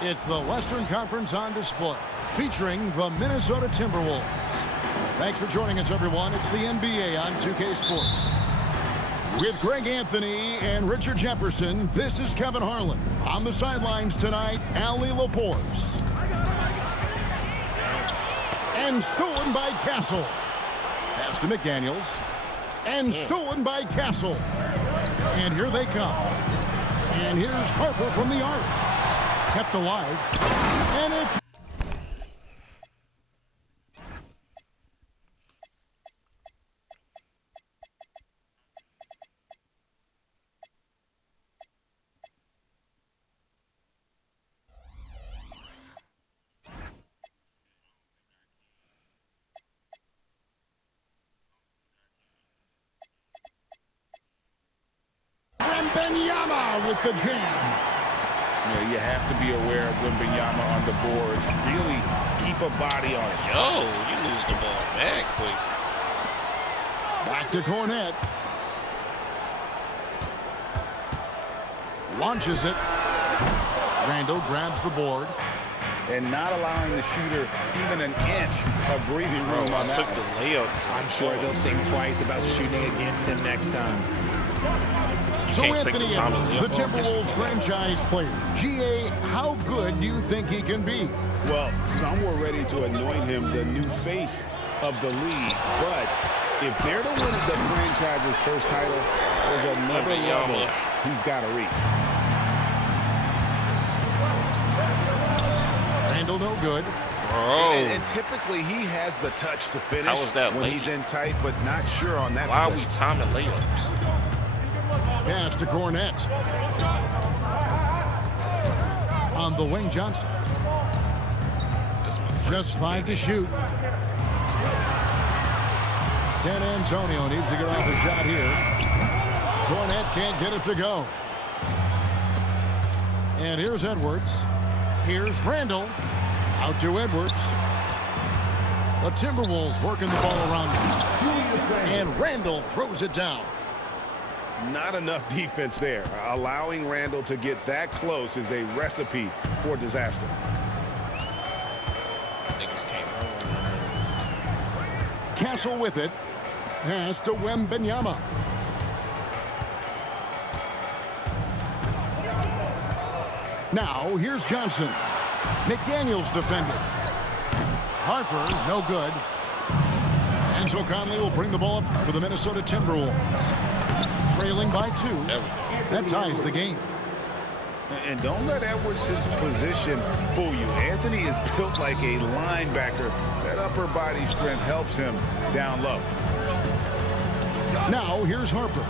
It's the Western Conference on display, featuring the Minnesota Timberwolves. Thanks for joining us, everyone. It's the NBA on 2K Sports. With Greg Anthony and Richard Jefferson, this is Kevin Harlan. On the sidelines tonight, Allie LaForce. And stolen by Castle. Pass to McDaniels. And stolen by Castle. And here they come. And here's Harper from the arc. Kept alive. And it's... Wembanyama with the jam. You have to be aware of Wembanyama on the boards. Really keep a body on it. Yo, you lose the ball back quick. Back to Cornette. Launches it. Randall grabs the board. And not allowing the shooter even an inch of breathing room on I took that the one. layup. I'm sure they'll think twice about shooting against him next time. So can't take Anthony the time to Edwards, lay the up on this. Timberwolves franchise player. GA, how good do you think he can be? Well, some were ready to anoint him the new face of the league. But if they're to win the franchise's first title, there's another level he's got to reach. Randall no good. Bro, And typically he has the touch to finish How was that when late? he's in tight, but not sure on that why are we possession. timing layups? Pass to Cornette. On the wing, Johnson. That's my first Just 5 to shoot. San Antonio needs to get off a shot here. Cornette can't get it to go. And here's Edwards. Here's Randall. Out to Edwards. The Timberwolves working the ball around him. And Randall throws it down. Not enough defense there. Allowing Randall to get that close is a recipe for disaster. niggas came Castle with it. Pass to Wembanyama. Now, here's Johnson. McDaniels defended. Harper, no good. And so Conley will bring the ball up for the Minnesota Timberwolves. Trailing by 2. There we go. That ties the game. And don't let Edwards' position fool you. Anthony is built like a linebacker. That upper body strength helps him down low. Now, here's Harper.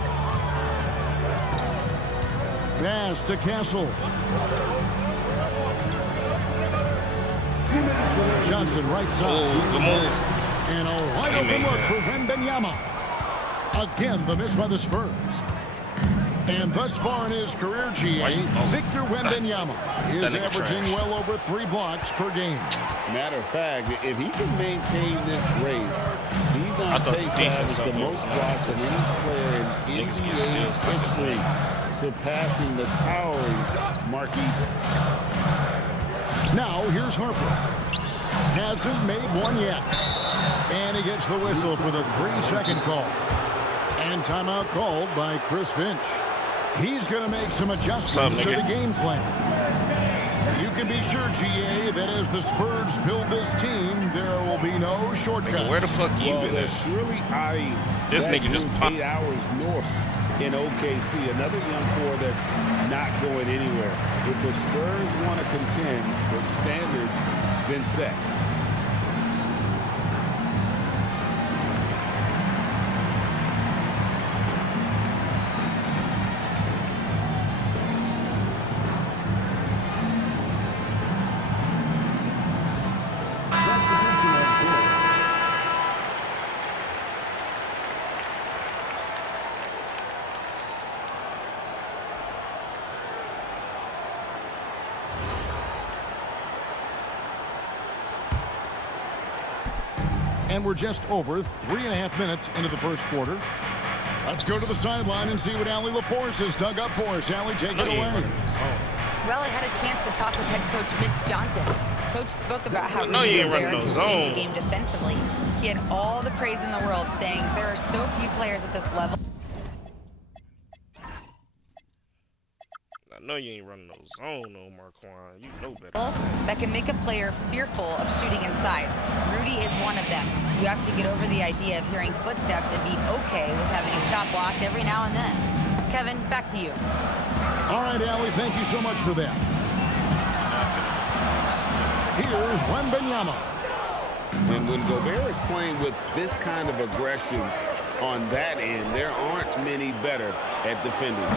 Pass to Castle. Johnson right side. Oh, good move. And a wide open look for Wembanyama. Again, the miss by the Spurs. And thus far in his career, GA, Victor Wembanyama is That nigga averaging trash. well over 3 blocks per game. Matter of fact, if he can maintain this rate, he's I on thought pace the to defense average the up most here. blocks of any player in Niggas get NBA steals like this. history, surpassing the towering Marquan. Now, here's Harper. Hasn't made one yet. And he gets the whistle for the 3-second call. And timeout called by Chris Finch. He's going to make some adjustments to the game plan. You can be sure, GA, that as the Spurs build this team, there will be no shortcuts. Nigga, where the fuck you Well, been they're at? surely eyeing This that nigga just group popped. 8 hours north in OKC. Another young core that's not going anywhere. If the Spurs want to contend, the standard's been set. And we're just over 3.5 minutes into the first quarter. Let's go to the sideline and see what Allie LaForce has dug up for us. Allie, take it away. Well, I had a chance to talk with head coach Mitch Johnson. Coach spoke about how No, you ain't running Gobert no can change zone. the game defensively. He had all the praise in the world, saying there are so few players at this level. I know you ain't running no zone, no Marquan. You know better. That can make a player fearful of shooting inside. Rudy is one of them. You have to get over the idea of hearing footsteps and be okay with having a shot blocked every now and then. Kevin, back to you. All right, Allie, thank you so much for that. Here's Wembanyama. And when Gobert is playing with this kind of aggression on that end, there aren't many better at defending.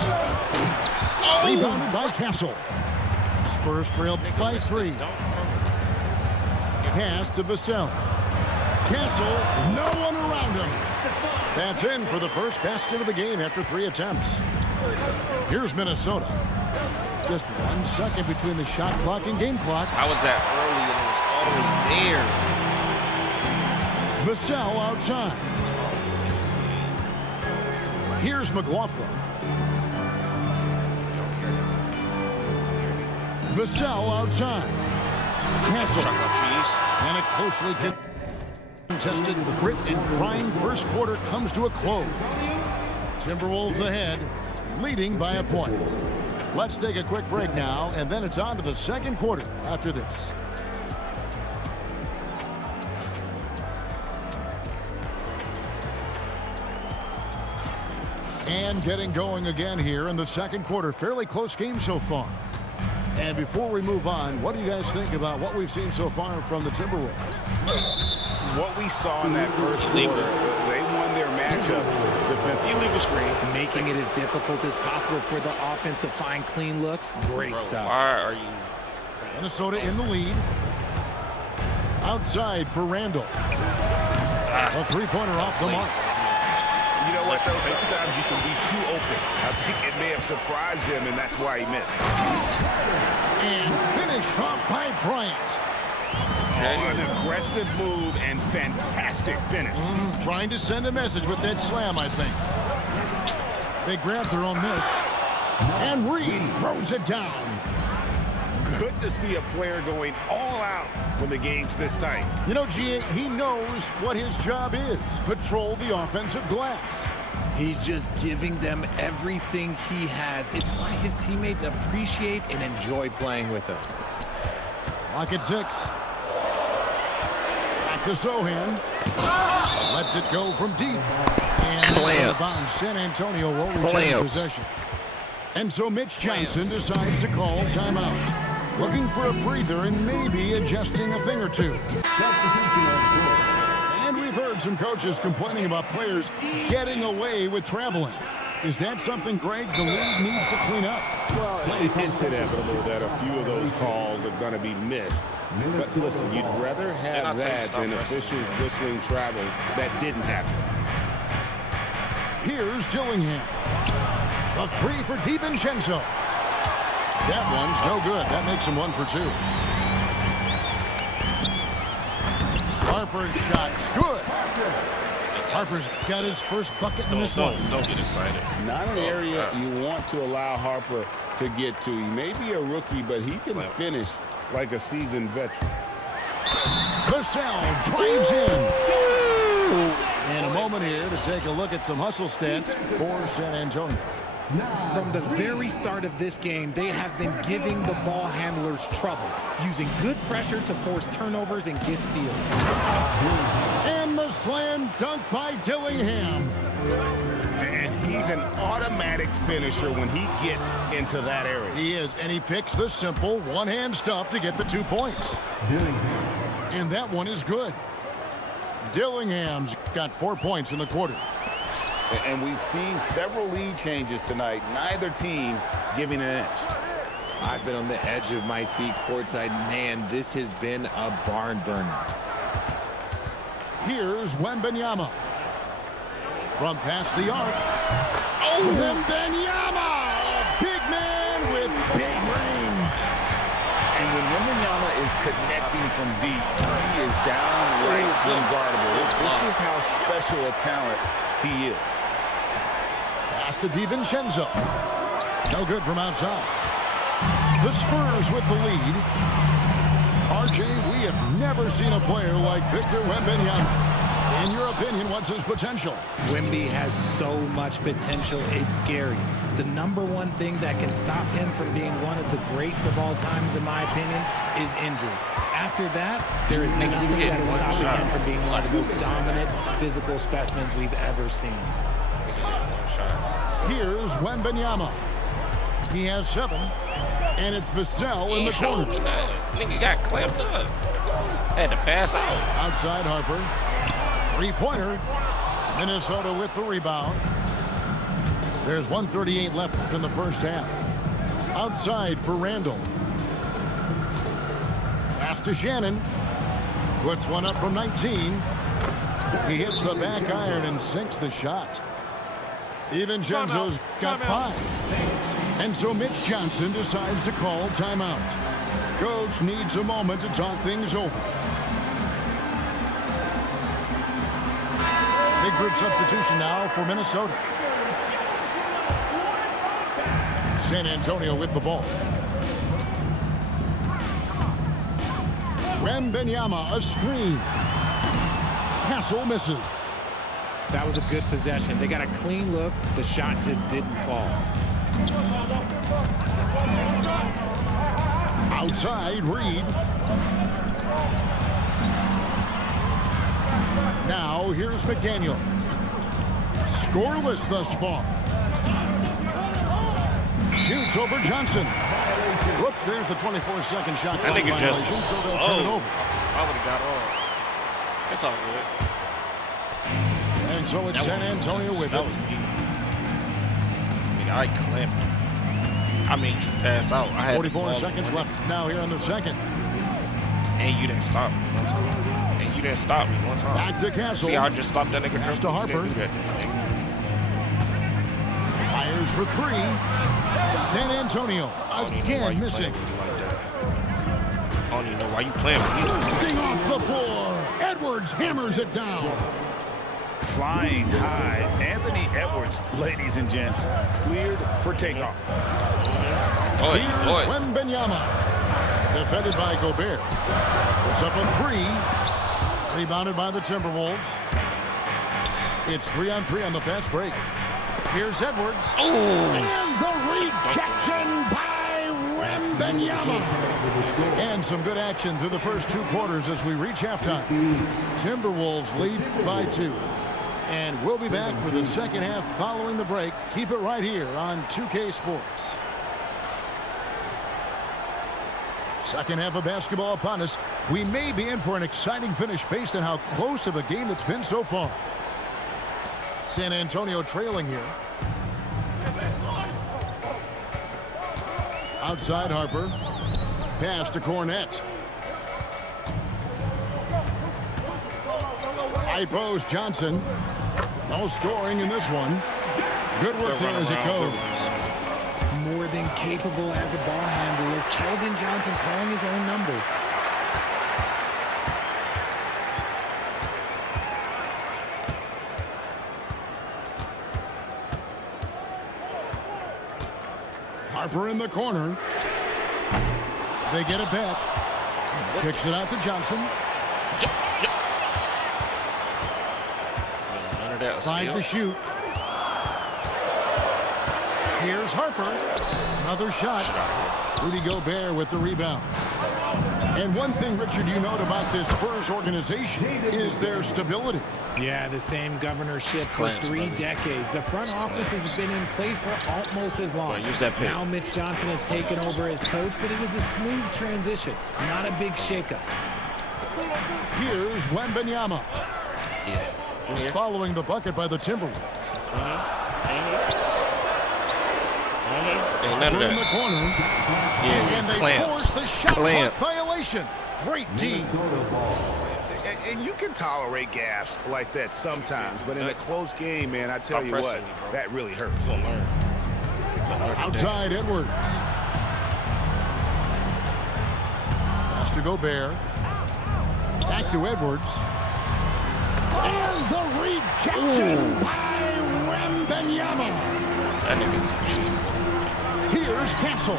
Rebounded by Castle. Spurs trail by 3. Pass to Vassell. Castle, no one around him. That's in for the first basket of the game after 3 attempts. Here's Minnesota. Just 1 second between the shot clock and game clock. How was that early and it was all the way there? Vassell outside. Here's McLaughlin. Vassell outside. Castle. And a closely contested, grit and crying first quarter comes to a close. Timberwolves ahead, leading by a point. Let's take a quick break now, and then it's on to the second quarter after this. And getting going again here in the second quarter. Fairly close game so far. And before we move on, what do you guys think about what we've seen so far from the Timberwolves? What we saw in that first quarter, they won their matchups defensively. Illegal screen. Making it as difficult as possible for the offense to find clean looks. Great stuff. Why are you? Minnesota in the lead. Outside for Randall. A three-pointer off the mark. You know what, though? Sometimes you can be too open. I think it may have surprised him, and that's why he missed. And finish off by Bryant. An aggressive move and fantastic finish. Trying to send a message with that slam, I think. They grab their own miss. And Reed throws it down. Good to see a player going all out when the game's this tight. You know, G.A., he knows what his job is. Patrol the offensive glass. He's just giving them everything he has. It's why his teammates appreciate and enjoy playing with him. Clock at 6. Back to Zohan. Lets it go from deep. And out of bounds. San Antonio will retain possession. And so Mitch Johnson decides to call timeout. Looking for a breather and maybe adjusting a thing or two. And we've heard some coaches complaining about players getting away with traveling. Is that something, Greg, the league needs to clean up? Well, it's inevitable that a few of those calls are going to be missed. But listen, you'd rather have that than officials whistling travels that didn't happen. Here's Dillingham. A 3 for DiVincenzo. That one's no good. That makes him 1 for 2. Harper's shot's good. Harper's got his first bucket in this one. Don't get excited. Not an area you want to allow Harper to get to. He may be a rookie, but he can finish like a seasoned veteran. Vassell drives in. And a moment here to take a look at some hustle stats for San Antonio. From the very start of this game, they have been giving the ball handlers trouble, using good pressure to force turnovers and get steals. And the slam dunk by Dillingham. And he's an automatic finisher when he gets into that area. He is, and he picks the simple one-hand stuff to get the 2 points. And that one is good. Dillingham's got 4 points in the quarter. And we've seen several lead changes tonight, neither team giving an edge. I've been on the edge of my seat courtside. Man, this has been a barn burner. Here's Wembanyama. From past the arc. Wembanyama! Big man with big range. And when Wembanyama is connecting from deep, he is downright unguardable. This is how special a talent he is. Pass to DiVincenzo. No good from outside. The Spurs with the lead. RJ, we have never seen a player like Victor Wembanyama. In your opinion, what's his potential? Wemby has so much potential, it's scary. The number one thing that can stop him from being one of the greats of all times, in my opinion, is injury. After that, there is nothing that is stopping him from being one of the most dominant physical specimens we've ever seen. Here's Wembanyama. He has 7, and it's Vassell in the corner. Nigga got clamped up. Had to pass out. Outside Harper. 3-pointer. Minnesota with the rebound. There's 1:38 left in the first half. Outside for Randall. Pass to Shannon. Puts one up from 19. He hits the back iron and sinks the shot. DiVincenzo's got 5. And so Mitch Johnson decides to call timeout. Coach needs a moment to talk things over. Big group substitution now for Minnesota. San Antonio with the ball. Wembanyama, a screen. Castle misses. That was a good possession. They got a clean look. The shot just didn't fall. Outside, Reed. Now, here's McDaniel. Scoreless thus far. Shoots over Johnson. Whoops, there's the 24-second shot clock violation, so they'll turn it over. I would have got off. It's all good. And so it's San Antonio with it. I clamped. I mean, you pass out. I had 44 seconds left now here in the second. And you didn't stop me one time. And you didn't stop me one time. Back to Castle. See, I just stopped that nigga. Pass to Harper. Fires for 3. San Antonio again missing. I don't even know why you playing with me. Bursting off the floor. Edwards hammers it down. Flying high. Anthony Edwards, ladies and gents, cleared for takeoff. Here's Wembanyama. Defended by Gobert. Puts up a 3. Rebounded by the Timberwolves. It's 3-on-3 on the fast break. Here's Edwards. And the rejection by Wembanyama. And some good action through the first 2 quarters as we reach halftime. Timberwolves lead by 2. And we'll be back for the second half following the break. Keep it right here on 2K Sports. Second half of basketball upon us. We may be in for an exciting finish based on how close of a game it's been so far. San Antonio trailing here. Outside Harper. Pass to Cornette. High post Johnson. No scoring in this one. Good work there as it goes. More than capable as a ball handler. Keldon Johnson calling his own number. Harper in the corner. They get it back. Kicks it out to Johnson. 5 to shoot. Here's Harper. Another shot. Rudy Gobert with the rebound. And one thing, Richard, you note about this Spurs organization is their stability. Yeah, the same governorship for 3 decades. The front office has been in place for almost as long. Now Mitch Johnson has taken over as coach, but it was a smooth transition, not a big shakeup. Here's Wembanyama. Following the bucket by the Timberwolves. None of in the corner. And they force the shot clock violation. Great team. And you can tolerate gaffes like that sometimes, but in a close game, man, I tell you what, that really hurts. Outside Edwards. Pass to Gobert. Back to Edwards. And the rejection by Wembanyama. That nigga's Here's Castle.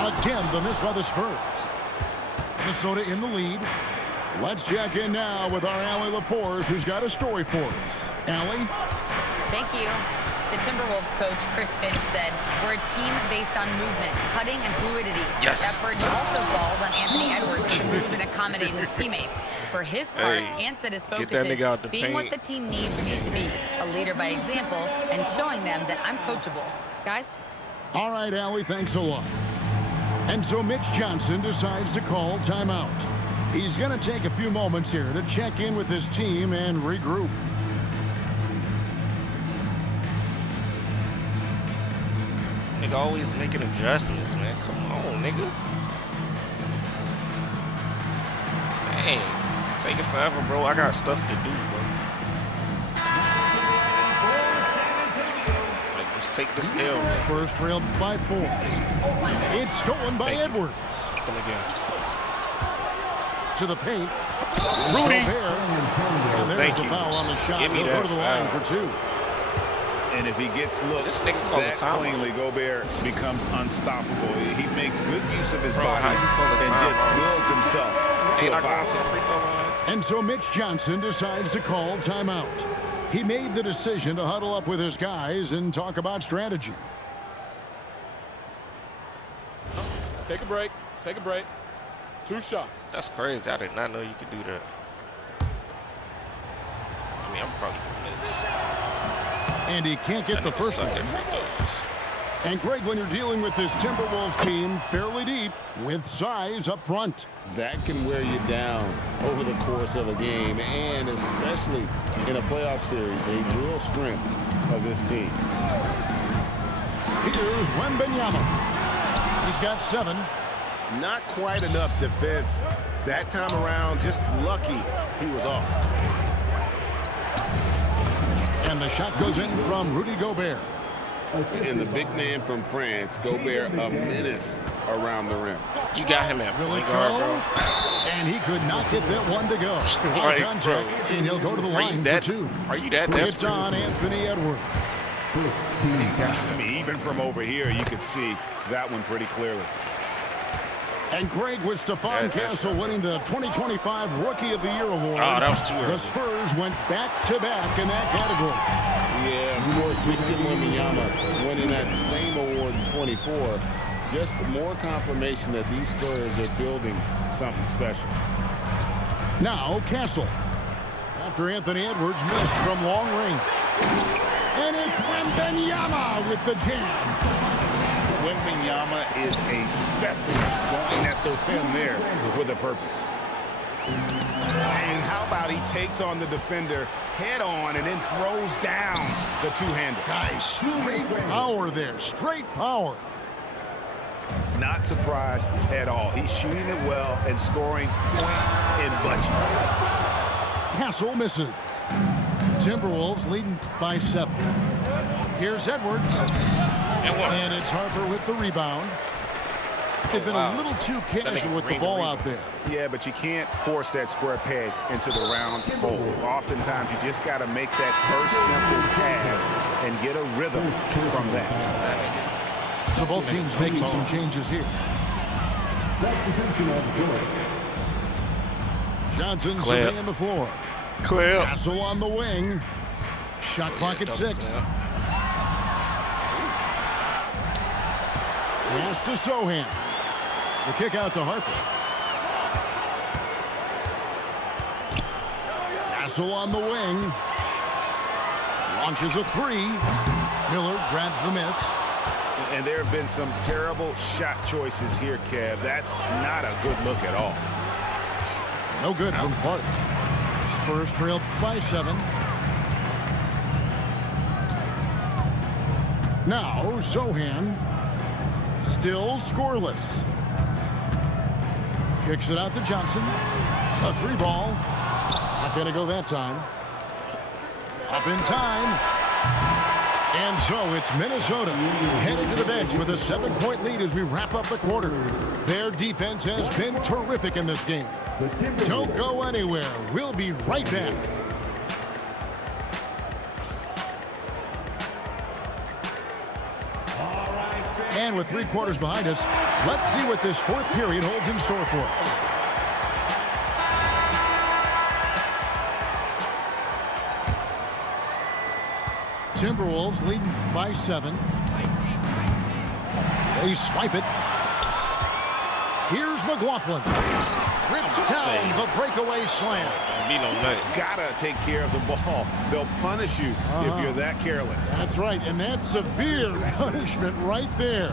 Again, the miss by the Spurs. Minnesota in the lead. Let's check in now with our Allie LaForce, who's got a story for us. Allie? Thank you. The Timberwolves coach, Chris Finch, said, we're a team based on movement, cutting, and fluidity. Yes. That burden also falls on Anthony Edwards to move and accommodate his teammates. For his part, Ant said his focus is being what the team needs me to be, a leader by example, and showing them that I'm coachable. Guys? All right, Allie, thanks a lot. And so Mitch Johnson decides to call timeout. He's going to take a few moments here to check in with his team and regroup. Nigga always making adjustments, man. Come on, nigga. Dang. Take it forever, bro. I got stuff to do, bro. Like, just take this L. Spurs trailed by 4. It's stolen by Edwards. Come again. To the paint. Rudy. And there's the foul on the shot. Give me He'll go to the line for 2. And if he gets looked This nigga called that the timeout. cleanly, Gobert becomes unstoppable. He makes good use of his Bro, body how you call the and just timeout? wills himself Ain't to a I going foul. to the free throw line? And so Mitch Johnson decides to call timeout. He made the decision to huddle up with his guys and talk about strategy. Take a break. Take a break. 2 shots. That's crazy. I did not know you could do that. I mean, I'm probably gonna miss. And he can't get the That nigga first suck one. at free throws. And Greg, when you're dealing with this Timberwolves team fairly deep with size up front. That can wear you down over the course of a game, and especially in a playoff series, a real strength of this team. Here's Wembanyama. He's got 7. Not quite enough defense that time around. Just lucky he was off. And the shot goes in from Rudy Gobert. And the big man from France, Gobert, a menace around the rim. You got him at Will point it guard, go? bro. And he could not get that one to go. Right, Out of contact, bro. and he'll go to the line for 2. Are you that It's desperate? on Anthony Edwards. I mean, even from over here, you could see that one pretty clearly. And Craig, with Stephon Castle winning the 2025 Rookie of the Year award. Oh, that was too early. The Spurs went back-to-back in that category. Yeah, of course, Victor Wembanyama winning that same award in 24. Just more confirmation that these Spurs are building something special. Now Castle. After Anthony Edwards missed from long range. And it's Wembanyama with the jam. Wembanyama is a specialist going at the rim there with a purpose. And how about he takes on the defender head on and then throws down the two-hander. Guys, straight power there. Straight power. Not surprised at all. He's shooting it well and scoring points in bunches. Castle misses. Timberwolves leading by 7. Here's Edwards. And it's Harper with the rebound. They've been a little too casual with the ball out there. Yeah, but you can't force that square peg into the round hole. Oftentimes, you just got to make that first simple pass and get a rhythm from that. So both teams making some changes here. Johnson surveying the floor. Castle on the wing. Shot clock at 6. Pass to Sohan. The kick out to Harper. Castle on the wing. Launches a 3. Miller grabs the miss. And there have been some terrible shot choices here, Kev. That's not a good look at all. No good from Clark. Spurs trailed by 7. Now Sohan. Still scoreless. Kicks it out to Johnson. A 3 ball. Not going to go that time. Up in time. And so it's Minnesota heading to the bench with a 7-point lead as we wrap up the quarter. Their defense has been terrific in this game. Don't go anywhere. We'll be right back. All right, And with 3 quarters behind us, let's see what this 4th period holds in store for us. Timberwolves leading by 7. They swipe it. Here's McLaughlin. Rips down the breakaway slam. Gotta take care of the ball. They'll punish you if you're that careless. That's right, and that's severe punishment right there.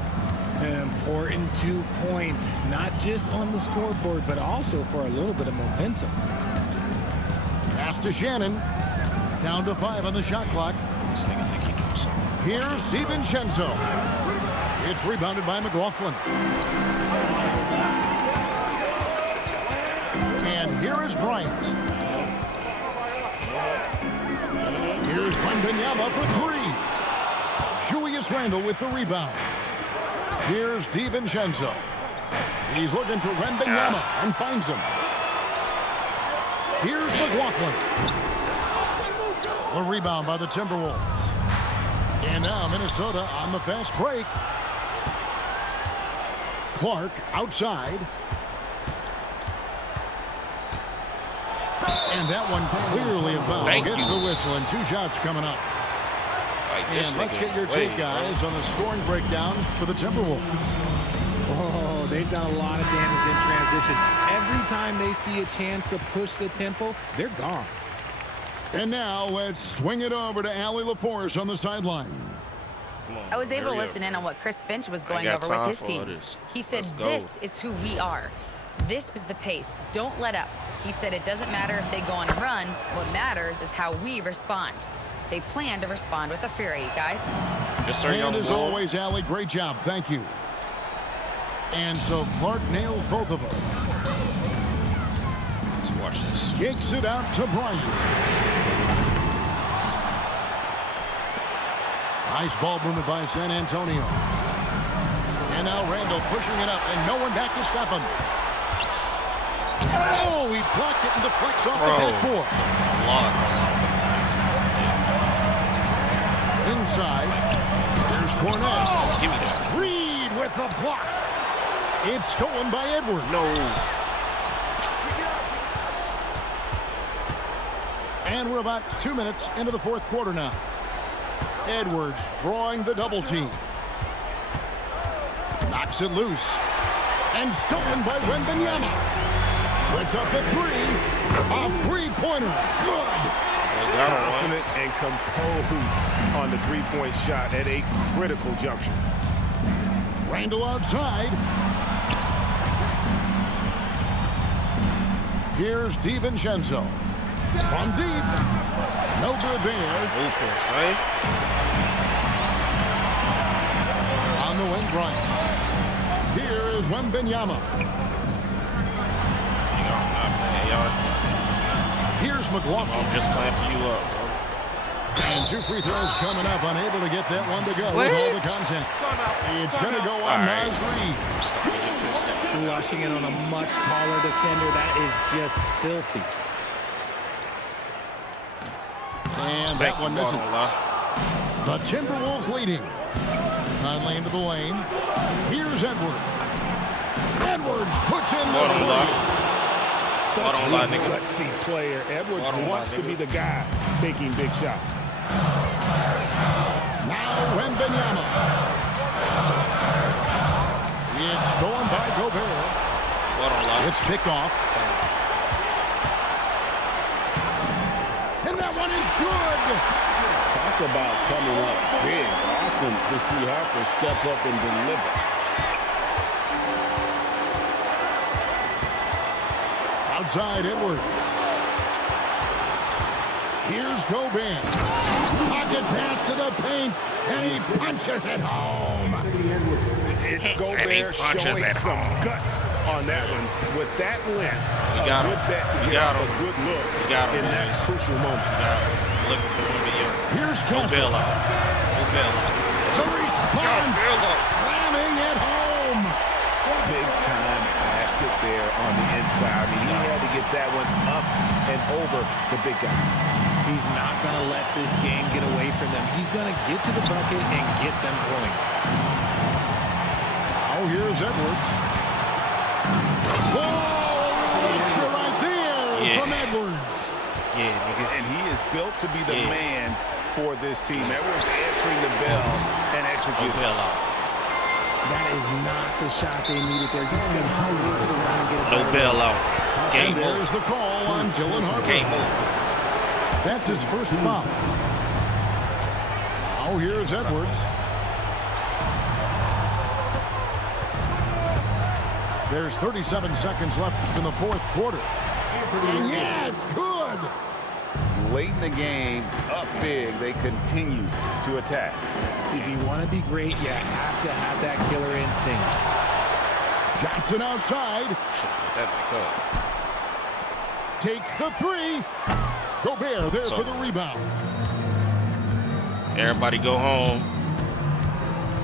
An important 2 points, not just on the scoreboard, but also for a little bit of momentum. Pass to Shannon. Down to 5 on the shot clock. Here's DiVincenzo. It's rebounded by McLaughlin. And here is Bryant. Here's Wembanyama for 3. Julius Randle with the rebound. Here's DiVincenzo. He's looking for Wembanyama and finds him. Here's McLaughlin. The rebound by the Timberwolves. And now Minnesota on the fast break. Clark outside. And that one clearly a foul. Gets the whistle and 2 shots coming up. And let's get your take, guys, on the scoring breakdown for the Timberwolves. Oh, they've done a lot of damage in transition. Every time they see a chance to push the tempo, they're gone. And now let's swing it over to Allie LaForce on the sideline. I was able to listen in on what Chris Finch was going over with his team. He said, this is who we are. This is the pace. Don't let up. He said it doesn't matter if they go on a run. What matters is how we respond. They plan to respond with a fury, guys. Yes, sir. And as always, Allie, great job. Thank you. And so Clark nails both of them. Let's watch this. Kicks it out to Bryant. Nice ball movement by San Antonio. And now Randle pushing it up, and no one back to stop him. Oh, he blocked it and deflects off the backboard. Lots. Inside, there's Cornette. Oh, give me that. Reed with the block. It's stolen by Edwards. No. And we're about 2 minutes into the 4th quarter now. Edwards drawing the double team. Knocks it loose. And stolen by Wembanyama. Puts up the 3. A 3-pointer. Good. Confident and composed on the 3-point shot at a critical juncture. Randle outside. Here's DiVincenzo. From deep. No good there. Open, say. On the wing, Bryant. Here is Wembanyama. Here's McLaughlin. I'm just clamping you up, bro. And 2 free throws coming up. Unable to get that one to go with all the content. It's going to go on Naz Reid. I'm starting to get pissed off. Rushing in on a much taller defender. That is just filthy. And that one misses. The Timberwolves leading. Conley into the lane. Here's Edwards. Edwards puts in the three. Such a gutsy player. Edwards wants to be the guy taking big shots. Now Wembanyama. It's stolen by Gobert. It's picked off. And that one is good. Talk about coming up big. Awesome to see Harper step up and deliver. Outside Edwards. Here's Gobert. Pocket pass to the paint, and he punches it home. It's Gobert showing some guts on that one. With that length, a good bet to get a good look in that crucial moment. Here's Kessler. The response, slamming it home. Big time basket there on the inside. I mean, he had to get that one up and over the big guy. He's not going to let this game get away from them. He's going to get to the bucket and get them points. Edwards. Oh, extra right there from Edwards. Yeah, nigga. And he is built to be the man for this team. Edwards answering the bell and executing. That is not the shot they needed there. You can hurry around and get it. No bailout. Game And there's the call on Dylan Harper. Game move. That's his first foul. Now here's Edwards. There's 37 seconds left in the fourth quarter. And yeah, it's good. Late in the game, up big, they continue to attack. If you want to be great, you have to have that killer instinct. Johnson outside. Takes the three. Gobert there for the rebound. Everybody go home.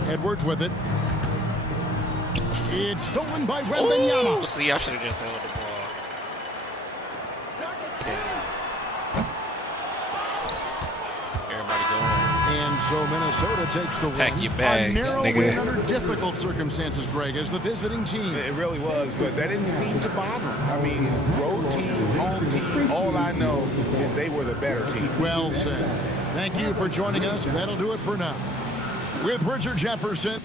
Edwards with it. It's stolen by Wembanyama. See, I should have just held the ball. Everybody go home. And so Minnesota takes the win. Pack your bags, a narrow nigga. win under difficult circumstances, Greg, as the visiting team. It really was, but that didn't seem to bother them. I mean, road team, home team, all I know is they were the better team. Well said. Thank you for joining us. That'll do it for now. With Richard Jefferson.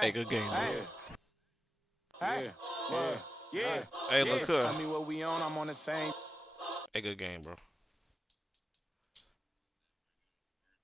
Hey, good game, bro. Yeah. Hey, look, Tell me what we on. I'm on the same. Hey, good game, bro.